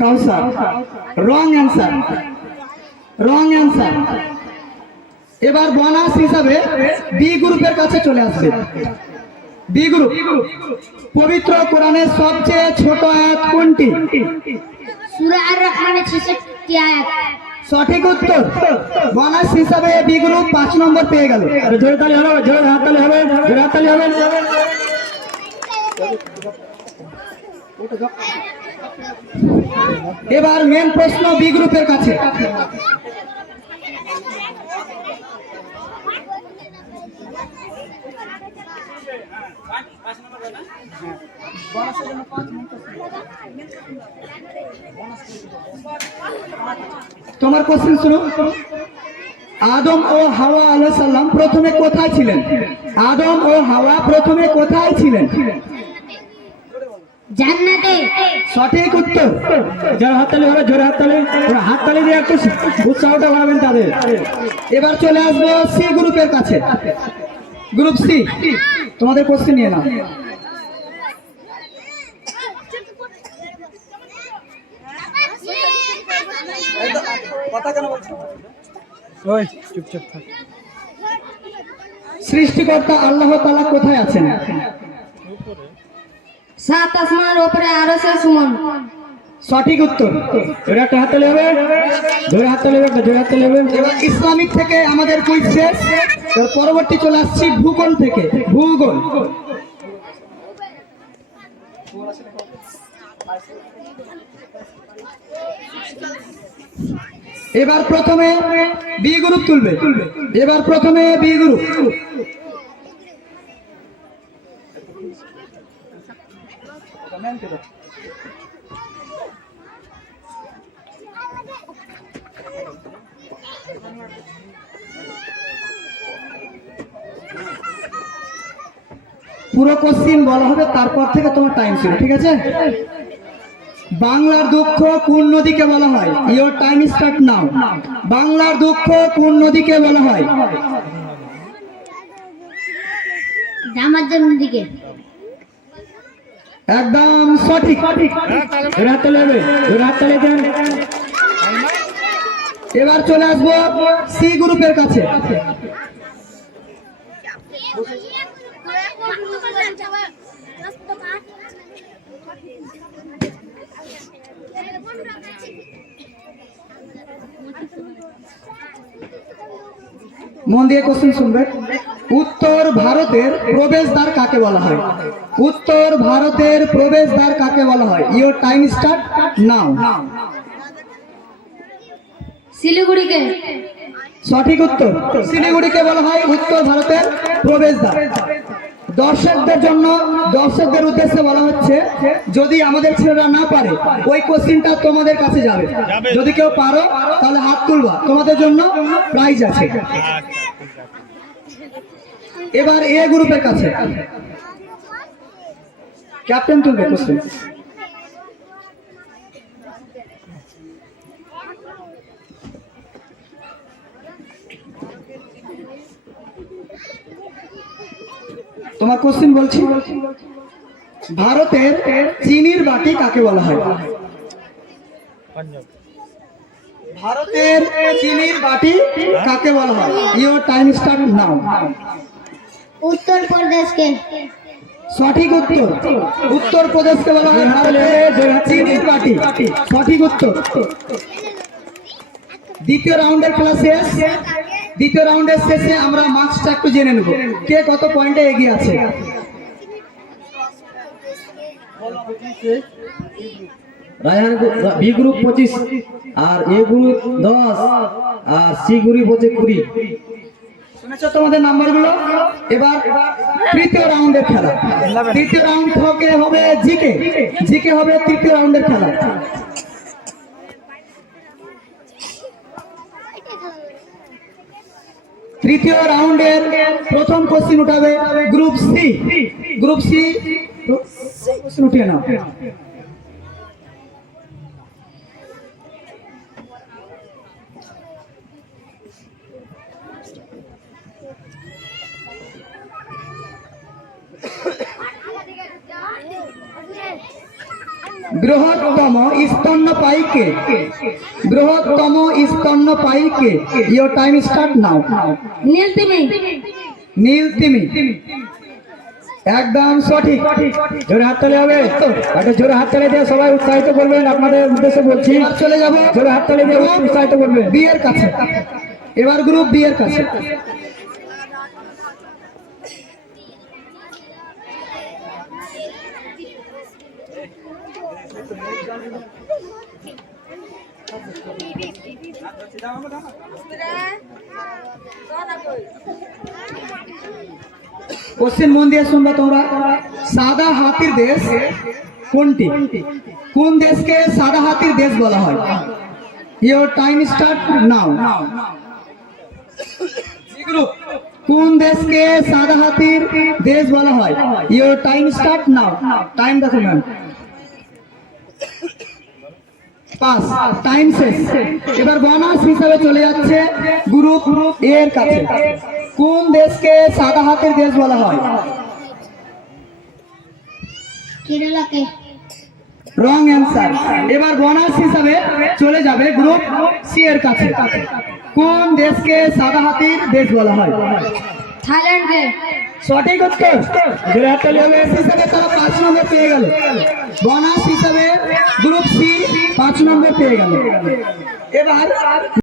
Kausar wrong answer wrong answer এবার bonus হিসাবে B গ্রুপের কাছে চলে আসবে বি গ্রুপ পবিত্র কোরআনের সবচেয়ে ছোট আয়াত কোনটি? সূরা আর রহমানের 66 আয়াত। সঠিক উত্তর। বোনাস হিসাবে বি গ্রুপ পাঁচ নম্বর পেয়ে গেল। আরে জোরে তালি হবে জোরে হাততালি হবে জোরে হাততালি হবে। এবার মেন প্রশ্ন বি গ্রুপের কাছে। তোমার কোশ্চেন শুনো। আদম ও হাওয়া আলাইহিস সালাম প্রথমে কোথায় ছিলেন? আদম ও হাওয়া প্রথমে কোথায় ছিলেন? জান্নাতে। সঠিক উত্তর। জোরে হাততালি হবে, জোরে হাততালি ওরা হাততালি দিয়ে একটু উৎসাহটা বাড়াবেন তাদের। এবার চলে আসব সি গ্রুপের কাছে। Group C. তোমাদের কোশ্চেন নিয়ে নাও। সৃষ্টিকর্তা আল্লাহ তাআলা কোথায় আছেন? সাত আসমানের উপরে আরও সে সুমন। সঠিক উত্তর। জোরে একটা হাতে জোরে হাততালি হবে একটা জোরে হাততালি হবে এবার ইসলামিক থেকে আমাদের কুইজ শেষ। পরবর্তী চলে আসছি ভূগোল থেকে। ভূগোল। এবার প্রথমে বি গ্রুপ তুলবে। এবার প্রথমে বি গ্রুপ। পুরো কোশ্চিন বলা হবে, তারপর থেকে তোমার টাইম ছিল, ঠিক আছে? বাংলার দুঃখ কোন নদীকে বলা হয়? ইওর টাইম স্টার্ট নাও বাংলার দুঃখ কোন নদীকে বলা হয়? জামার জন্য দিকে একদম সঠিক এবার চলে আসব সি গ্রুপের কাছে। মন দিয়ে কোশ্চেন শুনবে। উত্তর ভারতের প্রবেশদ্বার কাকে বলা হয়? উত্তর ভারতের প্রবেশদ্বার কাকে বলা হয়? ইওর টাইম স্টার্ট নাও শিলিগুড়িকে। সঠিক উত্তর। শিলিগুড়িকে বলা হয় উত্তর ভারতের প্রবেশদ্বার। দর্শকদের জন্য দর্শকদের উদ্দেশ্যে বলা হচ্ছে যদি আমাদের ছেলেরা না পারে ওই কোশ্চিনটা তোমাদের কাছে যাবে। যদি কেউ পারো তাহলে হাত তুলবা। তোমাদের জন্য প্রাইজ আছে। এবার এ গ্রুপের কাছে। ক্যাপ্টেন তুলবে কোশ্চেন তোমার কোশ্চেন বলছি? ভারতের চিনির বাটি কাকে বলা হয়? ভারতের চিনির বাটি কাকে বলা হয়? ইওর টাইম স্টার্ট নাও উত্তর প্রদেশকে সঠিক উত্তর। উত্তর প্রদেশকে বলা হয় ভারতের চিনির বাটি সঠিক উত্তর। দ্বিতীয় রাউন্ডের খেলা শেষ। দ্বিতীয় রাউন্ডের শেষে আমরা মার্কসটা একটু জেনে নেব। কে কত পয়েন্টে এগিয়ে আছে? রায়হান বি গ্রুপ পঁচিশ আর এ গ্রুপ দশ আর সি গ্রুপ হচ্ছে কুড়ি। শুনেছো তোমাদের নাম্বারগুলো এবার তৃতীয় রাউন্ডের খেলা তৃতীয় রাউন্ড থেকে হবে জিকে জিকে হবে তৃতীয় রাউন্ডের খেলা তৃতীয় রাউন্ডের প্রথম কোশ্চিন উঠাবে group C group C question উঠিয়ে নাও বৃহত্তম স্তন্যপায়ী কে বৃহত্তম স্তন্যপায়ী কে ইয়োর টাইম স্টার্ট নাও নীল তিমি। নীল তিমি। একদম সঠিক। জোরে হাত তালি হবে। একটা জোরে হাত তালি দিয়ে সবাই উৎসাহিত করবেন। আপনাদের উদ্দেশ্যে বলছি চলে যাব জোরে হাত তালি দিয়ে উৎসাহিত করবেন। বিয়ের কাছে। এবার গ্রুপ বিয়ের কাছে। কোশ্চেন মন দিয়ে শুনবা তোমরা সাদা হাতির দেশ কোনটি? কোন দেশকে সাদা হাতির দেশ বলা হয়? ইয়োর টাইম স্টার্ট নাও কোন দেশকে সাদা হাতির দেশ বলা হয়? Your time start now time দেখো ম্যাম পাস টাইম শেষ। এবার বোনাস হিসাবে চলে যাচ্ছে গ্রুপ এর কাছে। কোন দেশকে সাদা হাতের দেশ বলা হয়? কেরালাকে। রং অ্যান্সার এবার বোনাস হিসাবে চলে যাবে গ্রুপ সি এর কাছে। কোন দেশকে সাদা হাতির দেশ বলা হয়? থাইল্যান্ডকে সঠিক উত্তর। বিরাট কোহলি হবে হিসাবে তারা পাঁচ নম্বর পেয়ে গেল। বোনাস হিসাবে গ্রুপ সি পাঁচ নম্বর পেয়ে গেল। এবার